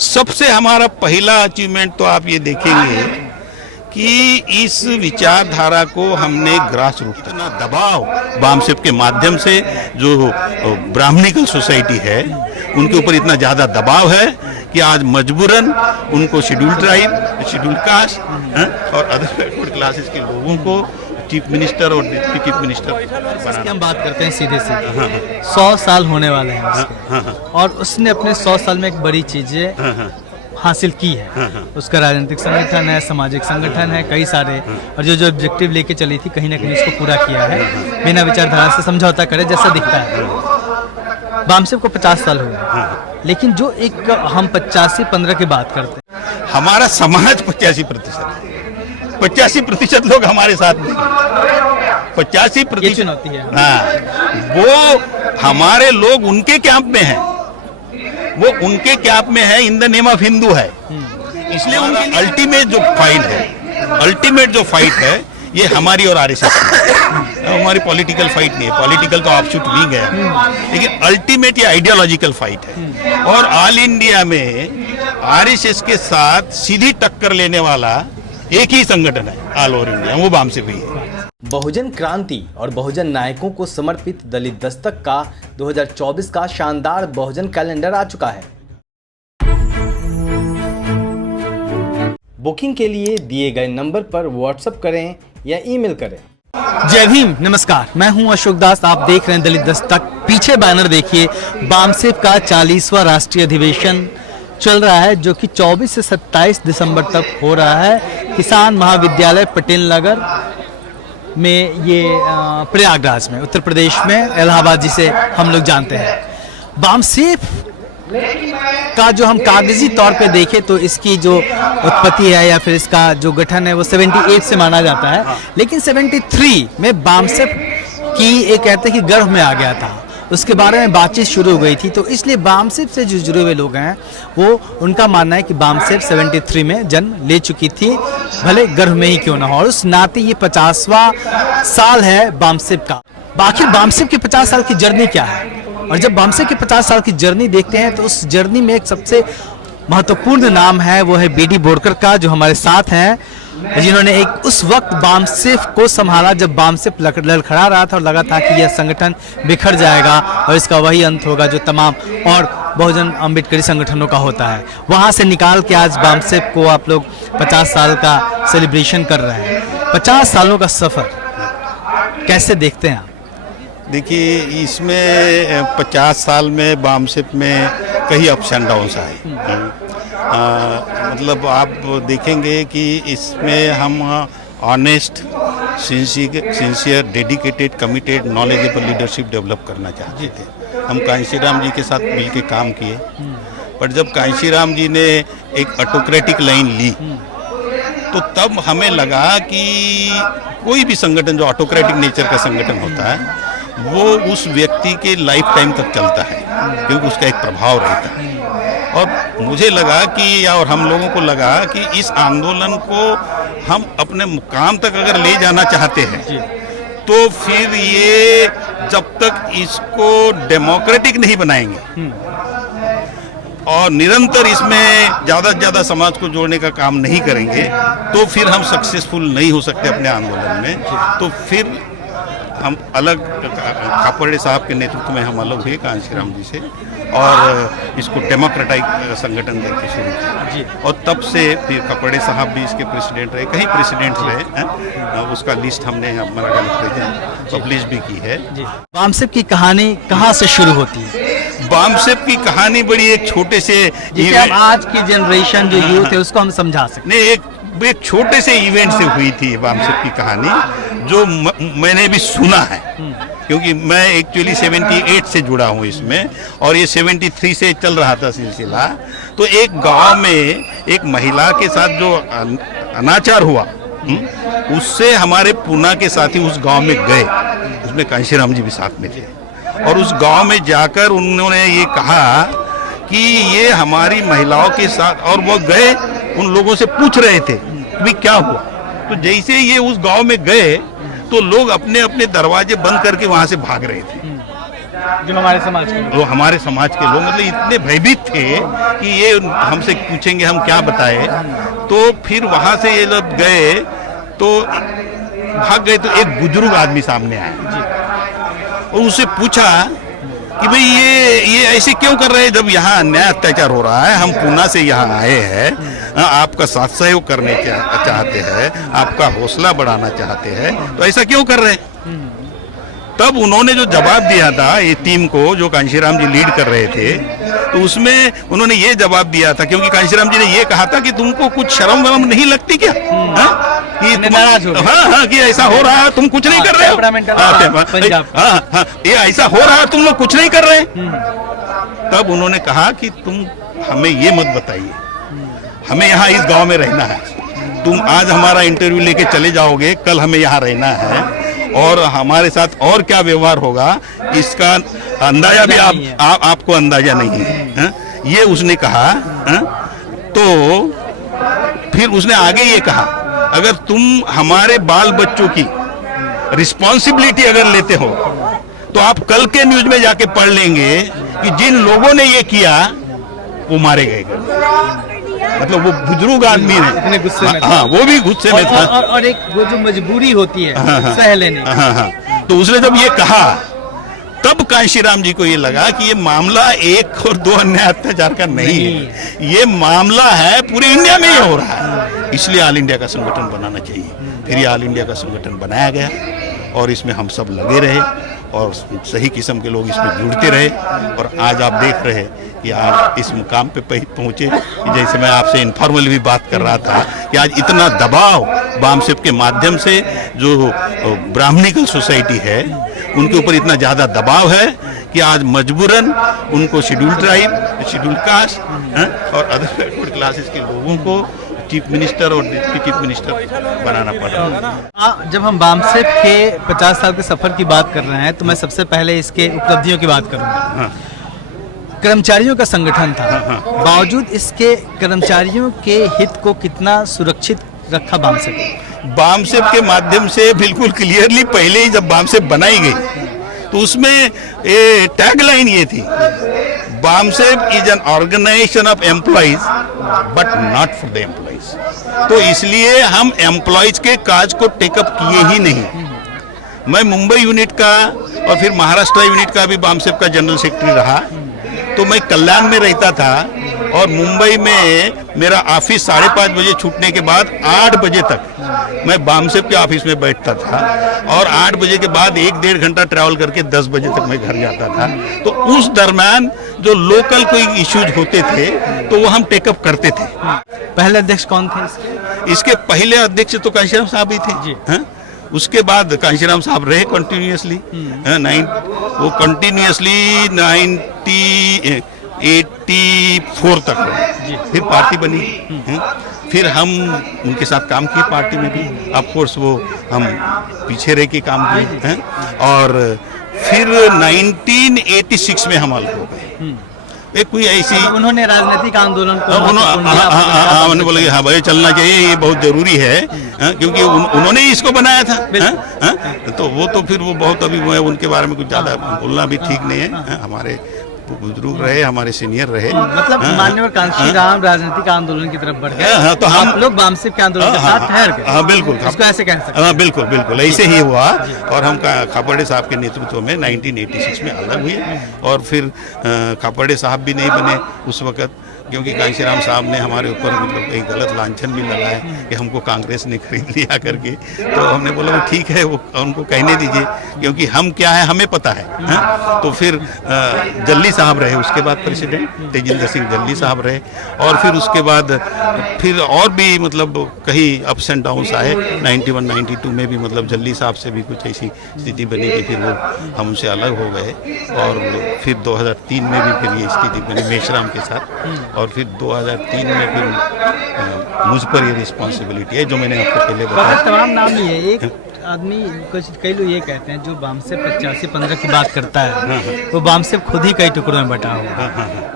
सबसे हमारा पहला अचीवमेंट तो आप ये देखेंगे कि इस विचारधारा को हमने ग्रास रूट तक दबाव बामसेप के माध्यम से, जो ब्राह्मणिकल सोसाइटी है उनके ऊपर इतना ज़्यादा दबाव है कि आज मजबूरन उनको शेड्यूल ट्राइब, शेड्यूल कास्ट और अदर बैकवर्ड क्लासेस के लोगों को चीफ मिनिस्टर और डिप्टी चीफ मिनिस्टर इसकी हम बात करते हैं सीधे सीधे। 100 साल होने वाले हैं उसके। और उसने अपने 100 साल में एक बड़ी चीजें हासिल की है। उसका राजनीतिक संगठन है, सामाजिक संगठन है, कई सारे, और जो ऑब्जेक्टिव लेके चली थी कहीं ना कहीं उसको पूरा किया है बिना विचारधारा से समझौता करे, जैसा दिखता है। बामसेप को 50 साल हुए, लेकिन जो एक हम 85-15 की बात करते हैं, हमारा समाज 85%, 85% लोग हमारे साथ नहीं, 85% चुनौती है। हाँ, वो हमारे लोग उनके कैंप में हैं, वो उनके कैंप में है, in the name of Hindu है। इसलिए उनकी अल्टीमेट जो फाइट है ये हमारी और आरएसएस की, हमारी पॉलिटिकल फाइट नहीं है। पॉलिटिकल तो ऑफशूट विंग है, लेकिन अल्टीमेट ये आइडियोलॉजिकल फाइट है। और ऑल इंडिया में आरएसएस के साथ सीधी टक्कर लेने वाला एक ही संगठन है ऑल ओवर इंडिया, वो बामसेप ही है। बहुजन क्रांति और बहुजन नायकों को समर्पित दलित दस्तक का 2024 का शानदार बहुजन कैलेंडर आ चुका है। बुकिंग के लिए दिए गए नंबर पर व्हाट्सएप करें या ईमेल करें। जय भीम, नमस्कार, मैं हूं अशोक दास। आप देख रहे हैं दलित दस्तक। पीछे बैनर देखिए, बामसेप का 40वां राष्ट्रीय अधिवेशन चल रहा है, जो कि 24 से 27 दिसंबर तक हो रहा है किसान महाविद्यालय पटेल नगर में, ये प्रयागराज में, उत्तर प्रदेश में, इलाहाबाद जिसे हम लोग जानते हैं। बामसेप का जो हम कागजी तौर पे देखें तो इसकी जो उत्पत्ति है या फिर इसका जो गठन है वो 78 से माना जाता है, लेकिन 73 में बामसेप की एक कहते हैं कि गर्भ में आ गया था, उसके बारे में बातचीत शुरू हो गई थी। तो इसलिए बामसेप से जो जुड़े हुए लोग हैं वो, उनका मानना है कि बामसेप 73 में जन्म ले चुकी थी, भले गर्भ में ही क्यों ना हो, और उस नाते ये 50वां साल है बामसेप का। आखिर बामसेप की 50 साल की जर्नी क्या है, और जब बामसेप की 50 साल की जर्नी देखते हैं तो उस जर्नी में एक सबसे महत्वपूर्ण नाम है, वो है बीडी बोरकर का, जो हमारे साथ हैं, जिन्होंने एक उस वक्त बामसेप को संभाला जब बामसेप लड़खड़ा रहा था और लगा था कि यह संगठन बिखर जाएगा और इसका वही अंत होगा जो तमाम और बहुजन अम्बेडकरी संगठनों का होता है। वहां से निकाल के आज बामसेप को आप लोग 50 साल का सेलिब्रेशन कर रहे हैं। 50 सालों का सफर कैसे देखते हैं आप? देखिए, इसमें 50 साल में बामसेप में कई अप्स एंड डाउन्स आए। मतलब आप देखेंगे कि इसमें हम honest, sincere, dedicated, committed, knowledgeable leadership develop करना चाहते थे। हम कांशीराम जी के साथ मिलकर काम किए, पर जब कांशीराम जी ने एक ऑटोक्रेटिक लाइन ली तो तब हमें लगा कि कोई भी संगठन जो ऑटोक्रेटिक नेचर का संगठन होता है वो उस व्यक्ति के लाइफ टाइम तक चलता है, क्योंकि उसका एक प्रभाव रहता है। और मुझे लगा कि, और हम लोगों को लगा कि इस आंदोलन को हम अपने मुकाम तक अगर ले जाना चाहते हैं तो फिर ये जब तक इसको डेमोक्रेटिक नहीं बनाएंगे और निरंतर इसमें ज़्यादा से ज़्यादा समाज को जोड़ने का काम नहीं करेंगे तो फिर हम सक्सेसफुल नहीं हो सकते अपने आंदोलन में। तो फिर हम अलग, खापर्डे साहब के नेतृत्व में हम अलग हुए कांशीराम जी से और इसको डेमोक्रेटाइक संगठन करके शुरू किया। और तब से फिर खापर्डे साहब भी इसके प्रेसिडेंट रहे, कई प्रेसिडेंट्स रहे, उसका लिस्ट हमने हमारा पब्लिश भी की है। बामसेप की कहानी कहाँ से शुरू होती है? बामसेप की कहानी बड़ी एक छोटे से, आज की जनरेशन जो यूथ है उसको हम समझा सकते हैं, एक छोटे से इवेंट से हुई थी बामसेप की कहानी, जो मैंने भी सुना है, क्योंकि मैं एक्चुअली 78 से जुड़ा हूँ इसमें और ये 73 से चल रहा था सिलसिला। तो एक गांव में एक महिला के साथ जो अनाचार हुआ, उससे हमारे पूना के साथी उस गांव में गए, उसमें कांशीराम जी भी साथ में थे, और उस गांव में जाकर उन्होंने ये कहा कि ये हमारी महिलाओं के साथ, और वो गए उन लोगों से पूछ रहे थे कि क्या हुआ। तो जैसे ये उस गांव में गए तो लोग अपने अपने दरवाजे बंद करके वहां से भाग रहे थे। जो हमारे समाज के लोग। वो हमारे समाज के लोग मतलब इतने भयभीत थे कि ये हमसे पूछेंगे हम क्या बताए। तो फिर वहां से ये लोग गए तो भाग गए तो एक बुजुर्ग आदमी सामने आया और उससे पूछा कि भाई ये ऐसे क्यों कर रहे हैं जब यहाँ अन्याय अत्याचार हो रहा है, हम पूना से यहाँ आए हैं, आपका साथ सहयोग करने चाहते हैं, आपका हौसला बढ़ाना चाहते हैं, तो ऐसा क्यों कर रहे हैं। तब उन्होंने जो जवाब दिया था ये टीम को, जो कांशीराम जी लीड कर रहे थे, तो उसमें उन्होंने ये जवाब दिया था, क्योंकि कांशीराम जी ने ये कहा था कि तुमको कुछ शर्म वरम नहीं लगती क्या, कि हाँ कि ऐसा हो रहा है तुम कुछ नहीं कर रहे हो, हाँ ये ऐसा हो रहा है तुम लोग कुछ नहीं कर रहे। तब उन्होंने कहा कि तुम हमें ये मत बताइए, हमें यहाँ इस गांव में रहना है, तुम आज हमारा इंटरव्यू लेके चले जाओगे, कल हमें यहाँ रहना है और हमारे साथ और क्या व्यवहार होगा इसका अंदाजा भी आपको अंदाजा नहीं है, ये उसने कहा। तो फिर उसने आगे ये कहा, अगर तुम हमारे बाल बच्चों की रिस्पॉन्सिबिलिटी अगर लेते हो तो आप कल के न्यूज में जाके पढ़ लेंगे कि जिन लोगों ने ये किया वो मारे गए। मतलब वो बुजुर्ग आदमी ने इतने गुस्से में, हाँ वो भी गुस्से में था और एक वो जो मजबूरी होती है सह लेने, तो उसने जब ये कहा तब कांशीराम जी को ये लगा कि ये मामला एक और दो अन्याय अत्याचार का नहीं है, ये मामला है पूरे इंडिया में ये हो रहा है, इसलिए ऑल इंडिया का संगठन बनाना चाहिए। फिर ये ऑल इंडिया का संगठन बनाया गया और इसमें हम सब लगे रहे और सही किस्म के लोग इसमें जुड़ते रहे और आज आप देख रहे हैं कि आज इस मुकाम पे पहुंचे। जैसे मैं आपसे इनफॉर्मल भी बात कर रहा था कि आज इतना दबाव बामसेप के माध्यम से जो ब्राह्मणिकल सोसाइटी है उनके ऊपर इतना ज़्यादा दबाव है कि आज मजबूरन उनको शेड्यूल ट्राइब, शेड्यूल कास्ट और अदर बैकवर्ड क्लासेस के लोगों को चीफ मिनिस्टर और डिप्टी चीफ मिनिस्टर बनाना पड़ रहा है। जब हम बामसेप के 50 साल के सफर की बात कर रहे हैं तो मैं सबसे पहले इसके उपलब्धियों की बात करूंगा। कर्मचारियों का संगठन था, बावजूद इसके कर्मचारियों के हित को कितना सुरक्षित रखा बामसेप? बामसेप के माध्यम से बिल्कुल क्लियरली पहले ही जब बामसेप बनाई गई तो उसमें टैगलाइन ये थी, BAMCEF is an organization of employees but not for the employees. तो इसलिए हम एम्प्लॉइज के काज को टेकअप किए ही नहीं। मैं मुंबई यूनिट का और फिर महाराष्ट्र यूनिट का भी बामसेप का जनरल सेक्रेटरी रहा, तो मैं कल्याण में रहता था और मुंबई में मेरा ऑफिस 5:30 बजे छूटने के बाद 8 बजे तक मैं बामसेप के ऑफिस में बैठता था और 8 बजे के बाद 1-1.5 घंटा ट्रैवल करके 10 बजे तक मैं घर जाता था। तो उस दरम्यान जो लोकल कोई इश्यूज होते थे तो वो हम टेकअप करते थे। पहले अध्यक्ष कौन थे इसके पहले अध्यक्ष तो कांशीराम साहब ही थे जी। उसके बाद कांशीराम साहब रहे कंटिन्यूअसली, वो कंटिन्यूअसली 1984 तक रहे, फिर पार्टी बनी, फिर हम उनके साथ काम किए पार्टी में भी, ऑफ कोर्स वो हम पीछे रह के काम किए और फिर 1986 में हम अलग हो गए। एक कोई ऐसी उन्होंने राजनीतिक आंदोलन को उन्होंने बोला कि हाँ भाई चलना चाहिए, ये बहुत जरूरी है, क्योंकि उन्होंने ही इसको बनाया था। तो वो तो फिर वो बहुत अभी उनके बारे में कुछ ज्यादा बोलना भी ठीक नहीं है। हमारे बुजुर्ग रहे, हमारे सीनियर रहे, मतलब माननीय कांशीराम राजनीतिक आंदोलन की तरफ बढ़ गए, तो हम लोग बामसेप के आंदोलन के साथ ठहर गए। हाँ बिल्कुल, इसको ऐसे कह सकते हैं। बिल्कुल बिल्कुल ऐसे ही हुआ और हम खापर्डे साहब के नेतृत्व में 1986 में अलग हुए और फिर खापर्डे साहब भी नहीं बने उस वक्त, क्योंकि कांशीराम साहब ने हमारे ऊपर मतलब एक गलत लांछन भी लगाया कि हमको कांग्रेस ने खरीद लिया करके। तो हमने बोला वो ठीक है, वो उनको कहने दीजिए, क्योंकि हम क्या है हमें पता है। तो फिर जल्ली साहब रहे, उसके बाद प्रेसिडेंट तेजिंदर सिंह जल्ली साहब रहे और फिर उसके बाद फिर और भी मतलब कहीं अप्स एंड डाउन्स आए। 91-92 में भी मतलब जल्ली साहब से भी कुछ ऐसी स्थिति बनी कि फिर वो हमसे अलग हो गए और फिर 2003 में भी फिर ये स्थिति बनी मेशराम के साथ और फिर 2003 में फिर मुझ पर ये रिस्पॉन्सिबिलिटी है जो मैंने आपको पहले बताया। तमाम नाम ही है, एक आदमी कई लोग ये कहते हैं जो बामसेप 85-15 की बात करता है वो बामसेप खुद ही कई टुकड़ों में बटा हुआ,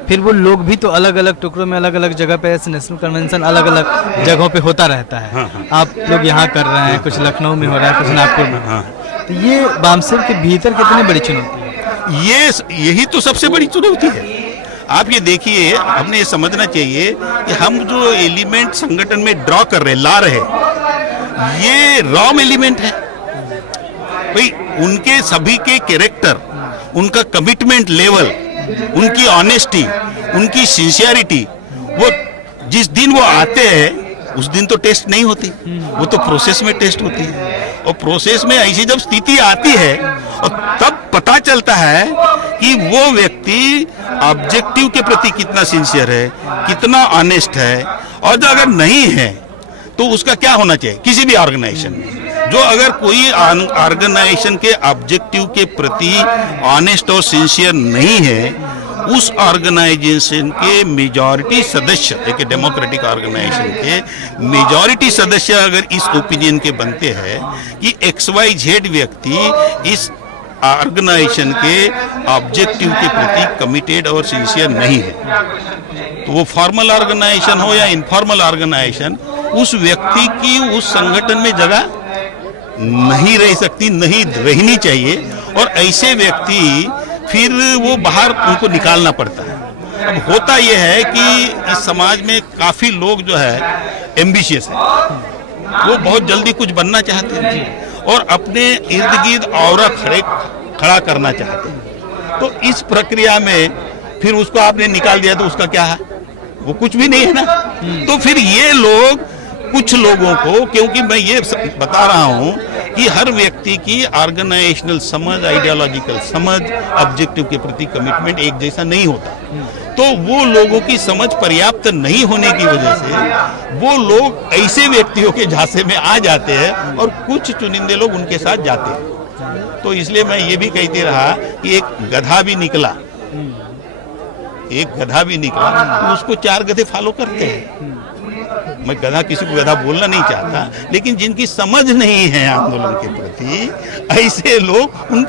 फिर वो लोग भी तो अलग अलग टुकड़ों में अलग अलग जगह पे, ऐसे नेशनल कन्वेंशन अलग अलग जगहों पे होता रहता है। आप लोग यहाँ कर रहे हैं, कुछ लखनऊ में हो रहा है, कुछ नागपुर में, तो ये बामसेप के भीतर कितनी बड़ी चुनौती है? यही तो सबसे बड़ी चुनौती है। आप ये देखिए, हमने ये समझना चाहिए कि हम जो एलिमेंट संगठन में ड्रॉ कर रहे, ला रहे, ये रॉ एलिमेंट है भाई। उनके सभी के कैरेक्टर, उनका कमिटमेंट लेवल, उनकी ऑनेस्टी, उनकी सिंसियरिटी, वो जिस दिन वो आते हैं उस दिन तो टेस्ट नहीं होती, वो तो प्रोसेस में टेस्ट होती है। और प्रोसेस में ऐसी जब स्थिति आती है और तब पता चलता है कि वो व्यक्ति ऑब्जेक्टिव के प्रति कितना सिंसियर है, कितना ऑनेस्ट है। और जो अगर नहीं है तो उसका क्या होना चाहिए किसी भी ऑर्गेनाइजेशन में। जो अगर कोई ऑर्गेनाइजेशन के ऑब्जेक्टिव के प्रति ऑनेस्ट और सिंसियर नहीं है, उस ऑर्गेनाइजेशन के मेजॉरिटी सदस्य, एक डेमोक्रेटिक ऑर्गेनाइजेशन के मेजॉरिटी सदस्य अगर इस ओपिनियन के बनते हैं कि XYZ व्यक्ति इस ऑर्गेनाइजेशन के ऑब्जेक्टिव के प्रति कमिटेड और सिंसियर नहीं है, तो वो फॉर्मल ऑर्गेनाइजेशन हो या इनफॉर्मल ऑर्गेनाइजेशन, उस व्यक्ति की उस संगठन में जगह नहीं रह सकती, नहीं रहनी चाहिए। और ऐसे व्यक्ति फिर वो बाहर उनको निकालना पड़ता है। अब होता यह है कि इस समाज में काफ़ी लोग जो है एम्बिशियस है, वो बहुत जल्दी कुछ बनना चाहते हैं और अपने इर्द गिर्द औरा खड़ा करना चाहते हैं। तो इस प्रक्रिया में फिर उसको आपने निकाल दिया तो उसका क्या है, वो कुछ भी नहीं है ना। तो फिर ये लोग, कुछ लोगों को, क्योंकि मैं ये बता रहा हूँ कि हर व्यक्ति की ऑर्गेनाइजेशनल समझ, आइडियोलॉजिकल समझ, ऑब्जेक्टिव के प्रति कमिटमेंट एक जैसा नहीं होता, तो वो लोगों की समझ पर्याप्त नहीं होने की वजह से वो लोग ऐसे व्यक्तियों के झांसे में आ जाते हैं और कुछ चुनिंदे लोग उनके साथ जाते हैं। तो इसलिए मैं ये भी कहते रहा कि एक गधा भी निकला, तो उसको 4 गधे फॉलो करते हैं। मैं गधा, किसी को गधा बोलना नहीं चाहता, लेकिन जिनकी समझ नहीं है आंदोलन के प्रति,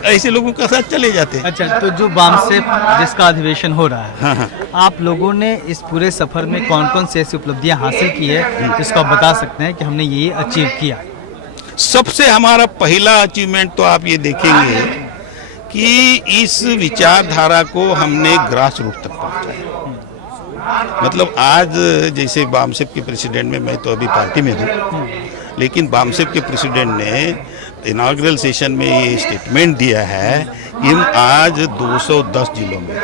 ऐसे लोगों के साथ चले जाते हैं। अच्छा, तो जो बामसेफ जिसका अधिवेशन हो रहा है, हाँ। आप लोगों ने इस पूरे सफर में कौन कौन सी ऐसी उपलब्धियां हासिल की है जिसको आप बता सकते हैं कि हमने ये अचीव किया? सबसे हमारा पहला अचीवमेंट तो आप ये देखेंगे कि इस विचारधारा को हमने ग्रास रूट तक पहुंचाया। मतलब आज जैसे बामसेफ के प्रेसिडेंट में, मैं तो अभी पार्टी में हूँ, लेकिन बामसेफ के प्रेसिडेंट ने इनॉग्रल सेशन में ये स्टेटमेंट दिया है कि हम आज 210 जिलों में,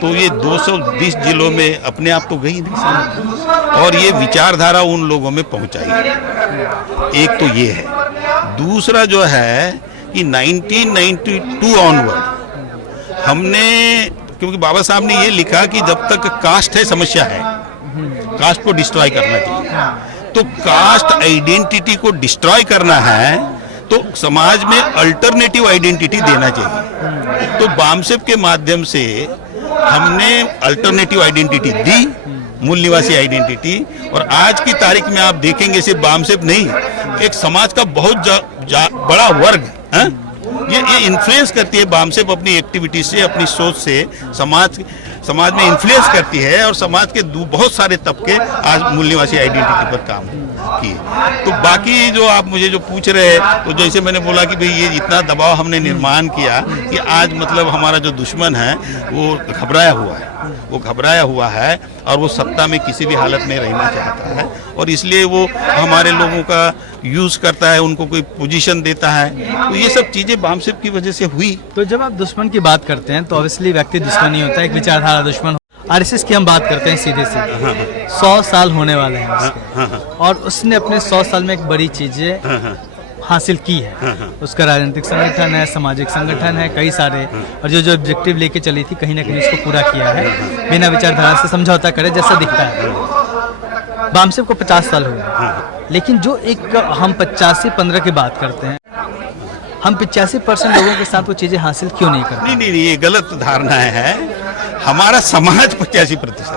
तो ये 220 जिलों में अपने आप तो गई नहीं, और ये विचारधारा उन लोगों में पहुंचाई। एक तो ये है। दूसरा जो है कि 1992 ऑनवर्ड हमने, क्योंकि बाबा साहब ने ये लिखा कि जब तक कास्ट है समस्या है, कास्ट को डिस्ट्रॉय करना चाहिए। तो कास्ट आइडेंटिटी को डिस्ट्रॉय करना है तो समाज में अल्टरनेटिव आइडेंटिटी देना चाहिए। तो बामसेफ के माध्यम से हमने अल्टरनेटिव आइडेंटिटी दी, मूल निवासी आइडेंटिटी। और आज की तारीख में आप देखेंगे सिर्फ बामसेफ नहीं, एक समाज का बहुत बड़ा वर्ग है, ये इन्फ्लुएंस करती है। बामसेफ अपनी एक्टिविटी से, अपनी सोच से समाज में इन्फ्लुएंस करती है, और समाज के बहुत सारे तबके आज मूल निवासी आइडेंटिटी पर काम किए। तो बाकी जो आप मुझे जो पूछ रहे हैं, तो जैसे मैंने बोला कि भाई ये इतना दबाव हमने निर्माण किया कि आज मतलब हमारा जो दुश्मन है वो घबराया हुआ है, और वो सत्ता में किसी भी हालत में रहना चाहता है, और इसलिए वो हमारे लोगों का यूज करता है, उनको कोई पोजीशन देता है। तो ये सब चीजें बामसेफ की वजह से हुई। तो जब आप दुश्मन की बात करते हैं तो ऑब्वियसली व्यक्ति दुश्मन नहीं होता, एक विचारधारा दुश्मन। आरएसएस की हम बात करते हैं सीधे सीधे, 100 साल होने वाले हैं उसके, और उसने अपने 100 साल में एक बड़ी चीजें हासिल की है। उसका राजनीतिक संगठन है, सामाजिक संगठन है, कई सारे, और जो ऑब्जेक्टिव लेके चली थी कहीं ना कहीं उसको पूरा किया है, बिना विचारधारा से समझौता करे जैसा दिखता है। बामसेफ को 50 साल हुए, लेकिन जो एक हम 85-15 की बात करते हैं, हम 85% लोगों के साथ वो चीजें हासिल क्यों नहीं करते? नहीं, ये गलत धारणा है। हमारा समाज 85% है,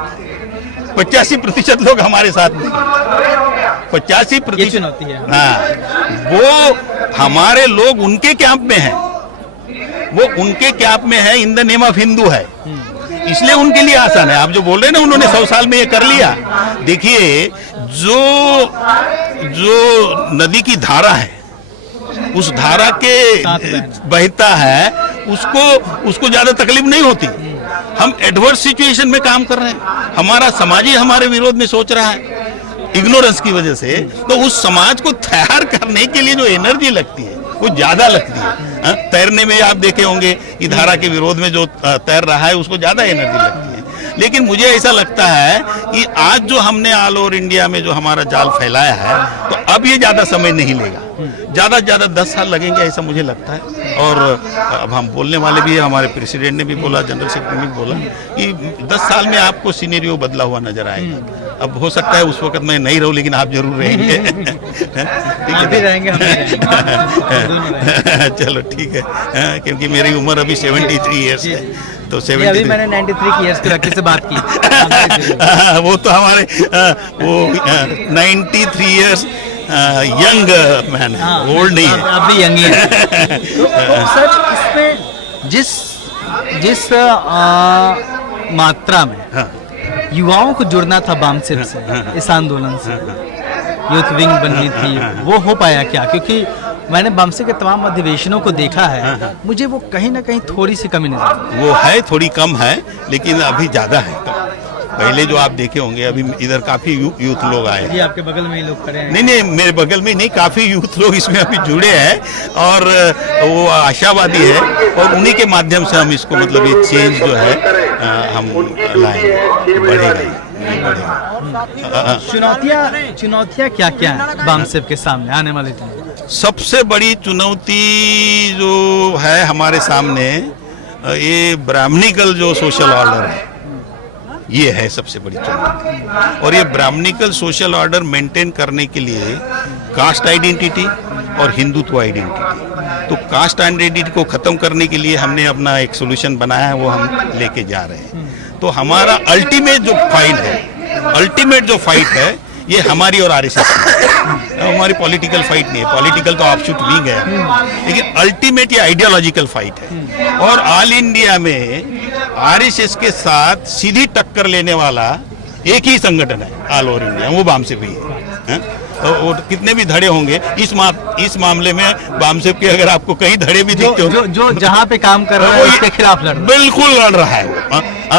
85% लोग हमारे साथ नहीं, 85% चुनौती है। हाँ, वो हमारे लोग उनके कैंप में हैं, वो उनके कैंप में है, in the name of Hindu है, इसलिए उनके लिए आसान है। आप जो बोल रहे हैं ना, उन्होंने 100 साल में ये कर लिया। देखिए, जो नदी की धारा है, उस धारा के बहता है, उसको ज्यादा तकलीफ नहीं होती। हम एडवर्स सिचुएशन में काम कर रहे हैं, हमारा समाज ही हमारे विरोध में सोच रहा है इग्नोरेंस की वजह से, तो उस समाज को तैयार करने के लिए जो एनर्जी लगती है वो ज्यादा लगती है। तैरने में आप देखे होंगे कि धारा के विरोध में जो तैर रहा है उसको ज्यादा एनर्जी लगती है, लेकिन मुझे ऐसा लगता है कि आज जो हमने ऑल ओवर इंडिया में जो हमारा जाल फैलाया है, तो अब ये ज्यादा समय नहीं लेगा, ज्यादा से ज्यादा 10 साल लगेंगे ऐसा मुझे लगता है। और अब हम बोलने वाले भी, हमारे प्रेसिडेंट ने भी बोला, जनरल सेक्रेटरी ने भी बोला कि 10 साल में आपको सिनेरियो बदला हुआ नजर आएगा। अब हो सकता है उस वक्त मैं नहीं रहूं, लेकिन आप जरूर रहेंगे। आप भी रहेंगे, हम भी रहेंगे। चलो ठीक है, क्योंकि मेरी उम्र अभी 73 ईयर्स है, तो 73 अभी मैंने 93 ईयर्स के लड़के से बात की। वो तो हमारे वो 93 ईयर्स यंग मैन है, ओल्ड नहीं है। आप भी यंग ही हैं। तो सर इसमें जिस मात्रा में युवाओं को जुड़ना था बामसेप से, इस आंदोलन से, यूथ विंग बननी थी, वो हो पाया क्या? क्योंकि मैंने बामसेप के तमाम अधिवेशनों को देखा है, मुझे वो कहीं ना कहीं थोड़ी सी कमी नजर आती है। वो है, थोड़ी कम है, लेकिन अभी ज्यादा है। पहले जो आप देखे होंगे, अभी इधर काफी यूथ लोग आए जी, आपके बगल में ही लोग खड़े हैं। नहीं, मेरे बगल में नहीं, काफी यूथ लोग इसमें अभी जुड़े हैं, और वो आशावादी है, और उन्हीं के माध्यम से हम इसको, मतलब ये चेंज जो है हम लाएंगे, बढ़ेगा। चुनौतियाँ क्या क्या है बामसेप के सामने आने वाले दिन? सबसे बड़ी चुनौती जो है हमारे सामने, ये ब्राह्मणिकल जो सोशल ऑर्डर है, ये है सबसे बड़ी चुनौती। और ये ब्राह्मणिकल सोशल ऑर्डर मेंटेन करने के लिए कास्ट आइडेंटिटी और हिंदुत्व आइडेंटिटी, तो कास्ट आइडेंटिटी को खत्म करने के लिए हमने अपना एक सोल्यूशन बनाया है, वो हम लेके जा रहे हैं। तो हमारा अल्टीमेट जो फाइट है ये हमारी और आरएसएस की, हमारी पॉलिटिकल फाइट नहीं है, पॉलिटिकल तो ऑफशूट विंग है, लेकिन अल्टीमेट ये आइडियोलॉजिकल फाइट है। और ऑल इंडिया में आरएसएस के साथ सीधी टक्कर लेने वाला एक ही संगठन है ऑल ओवर इंडिया, वो बामसेप ही है। वो कितने भी धड़े होंगे, इस मामले में बामसेप के अगर आपको कहीं धड़े भी दिखते हो, जो जहाँ पे काम कर रहा है उसके खिलाफ लड़ रहा है, बिल्कुल लड़ रहा है वो।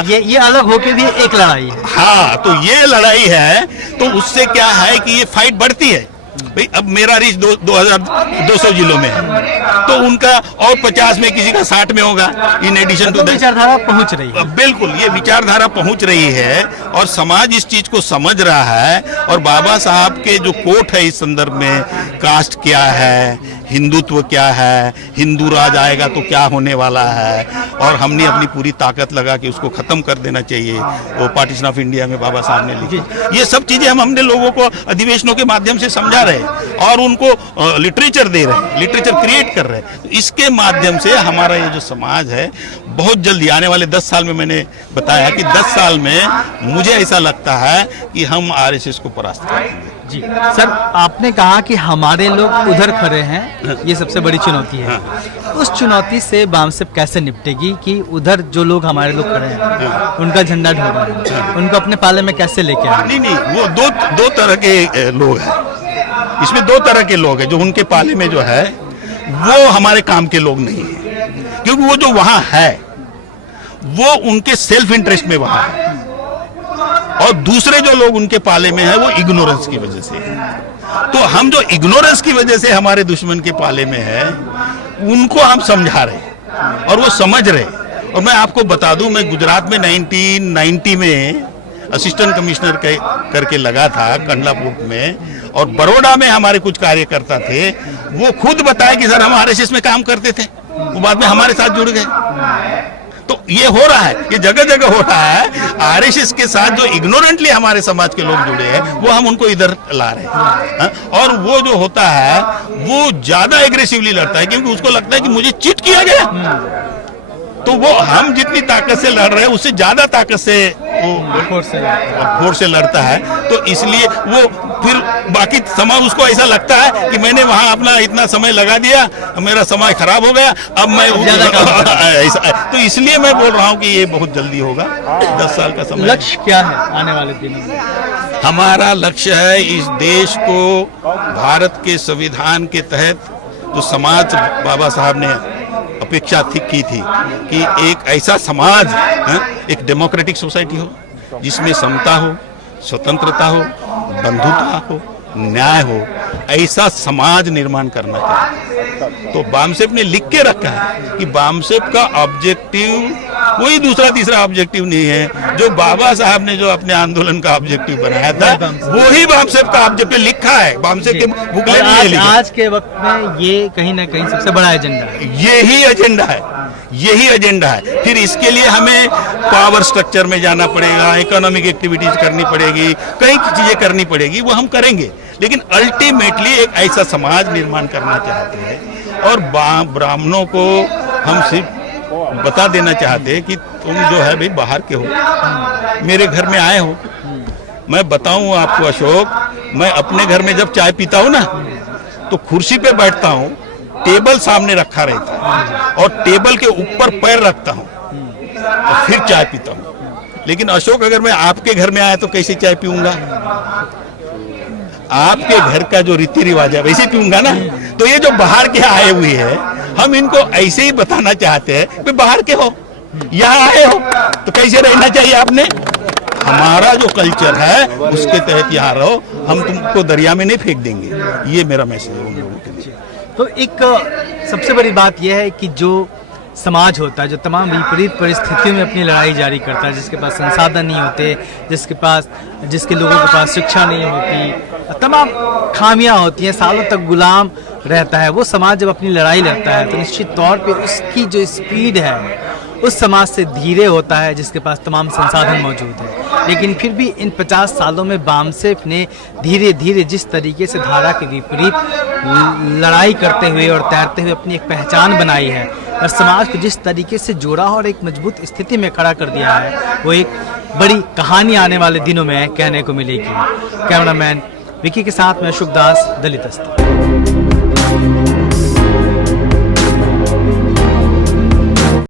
ये अलग होके भी एक लड़ाई है। हाँ, तो ये लड़ाई है, तो उससे क्या है कि ये फाइट बढ़ती है। भाई अब मेरा रीच 2200 जिलों में है, तो उनका और 50 में, किसी का 60 में होगा, इन एडिशन टू विचारधारा पहुंच रही है। बिल्कुल, ये विचारधारा पहुंच रही है, और समाज इस चीज को समझ रहा है। और बाबा साहब के जो कोट है इस संदर्भ में, कास्ट क्या है, हिंदुत्व क्या है, हिंदू राज आएगा तो क्या होने वाला है, और हमने अपनी पूरी ताकत लगा कि उसको खत्म कर देना चाहिए, वो पार्टीशन ऑफ इंडिया में बाबा साहब ने लिखी। ये सब चीजें हमने लोगों को अधिवेशनों के माध्यम से समझा रहे हैं, और उनको लिटरेचर दे रहे हैं, लिटरेचर क्रिएट कर रहे हैं। तो इसके माध्यम से हमारा ये जो समाज है, बहुत जल्दी आने वाले 10 साल में, मैंने बताया कि 10 साल में मुझे ऐसा लगता है कि हम आरएसएस को परास्त करेंगे। जी सर, आपने कहा कि हमारे लोग उधर खड़े हैं, ये सबसे बड़ी चुनौती है। उस चुनौती से बामसेप कैसे निपटेगी कि उधर जो लोग हमारे लोग खड़े हैं, उनका झंडा ढो रहे हैं, उनको अपने पाले में कैसे लेके आए? नहीं, वो दो तरह के लोग हैं इसमें, 2 तरह के लोग हैं। जो उनके पाले में जो है वो हमारे काम के लोग नहीं है, क्योंकि वो जो वहां है वो उनके सेल्फ इंटरेस्ट में वहां है, और दूसरे जो लोग उनके पाले में है वो इग्नोरेंस की वजह से है। तो हम जो इग्नोरेंस की वजह से हमारे दुश्मन के पाले में है, उनको हम समझा रहे और वो समझ रहे। और मैं आपको बता दूं, मैं गुजरात में 1990 में असिस्टेंट कमिश्नर करके लगा था कंडलापुर में, और बड़ौदा में हमारे कुछ कार्यकर्ता थे, वो खुद बताए कि सर हम आरएसएस में काम करते थे, वो बाद में हमारे साथ जुड़ गए। तो ये हो रहा है, ये जगह जगह हो रहा है। आरएसएस के साथ जो इग्नोरेंटली हमारे समाज के लोग जुड़े हैं, वो हम उनको इधर ला रहे हैं। और वो जो होता है वो ज्यादा एग्रेसिवली लड़ता है, क्योंकि उसको लगता है कि मुझे चीट किया गया। तो वो हम जितनी ताकत से लड़ रहे हैं, उससे ज्यादा ताकत से वो फोर्स से लड़ता है। तो इसलिए वो फिर बाकी समय उसको ऐसा लगता है कि मैंने वहां अपना इतना समय लगा दिया, मेरा समय खराब हो गया, अब मैं ऐसा। तो इसलिए मैं बोल रहा हूँ कि ये बहुत जल्दी होगा, 10 साल का समय। लक्ष्य क्या है आने वाले दिनों में? हमारा लक्ष्य है इस देश को भारत के संविधान के तहत जो समाज बाबा साहब ने अपेक्षा की थी कि एक ऐसा समाज, एक डेमोक्रेटिक सोसाइटी हो जिसमें समता हो, स्वतंत्रता हो, बंधुता हो, न्याय हो, ऐसा समाज निर्माण करना चाहिए। तो बामसेफ ने लिख के रखा है कि बामसेफ का ऑब्जेक्टिव कोई दूसरा तीसरा ऑब्जेक्टिव नहीं है। जो बाबा साहब ने जो अपने आंदोलन का ऑब्जेक्टिव बनाया था वही बामसेफ का ऑब्जेक्टिव लिखा है। बामसेफ के बुकलेट में लिखा है। आज के वक्त में ये कहीं ना कहीं सबसे बड़ा एजेंडा है। यही एजेंडा है, यही एजेंडा है। फिर इसके लिए हमें पावर स्ट्रक्चर में जाना पड़ेगा, इकोनॉमिक एक्टिविटीज करनी पड़ेगी, कई चीजें करनी पड़ेगी, वो हम करेंगे। लेकिन अल्टीमेटली एक ऐसा समाज निर्माण करना चाहते हैं। और ब्राह्मणों को हम सिर्फ बता देना चाहते हैं कि तुम जो है भाई बाहर के हो, मेरे घर में आए हो। मैं बताऊं आपको अशोक, मैं अपने घर में जब चाय पीता हूं ना तो कुर्सी पे बैठता हूं, टेबल सामने रखा रहता है और टेबल के ऊपर पैर रखता हूं और फिर चाय पीता हूं। लेकिन अशोक, अगर मैं आपके घर में आया तो कैसे चाय पीऊंगा? आपके घर का जो रीति रिवाज है वैसे पीऊंगा ना। तो ये जो बाहर के आए हुए हैं, हम इनको ऐसे ही बताना चाहते हैं कि बाहर के हो, यहाँ आए हो तो कैसे रहना चाहिए आपने। हमारा जो कल्चर है उसके तहत यहाँ रहो, हम तुमको दरिया में नहीं फेंक देंगे। ये मेरा मैसेज है उन लोगों के लिए। तो एक सबसे बड़ी बात यह है कि जो समाज होता है, जो तमाम विपरीत परिस्थितियों में अपनी लड़ाई जारी करता है, जिसके पास संसाधन नहीं होते, जिसके लोगों के पास शिक्षा नहीं होती, तमाम खामियां होती हैं, सालों तक गुलाम रहता है, वो समाज जब अपनी लड़ाई लड़ता है तो निश्चित तौर पे उसकी जो स्पीड है उस समाज से धीरे होता है जिसके पास तमाम संसाधन मौजूद है। लेकिन फिर भी इन 50 सालों में बामसेफ ने धीरे धीरे जिस तरीके से धारा के विपरीत लड़ाई करते हुए और तैरते हुए अपनी एक पहचान बनाई है और समाज को जिस तरीके से जोड़ा और एक मजबूत स्थिति में खड़ा कर दिया है, वो एक बड़ी कहानी आने वाले दिनों में कहने को मिलेगी। कैमरामैन विकी के साथ मैं अशोक दास, दलित दस्तक।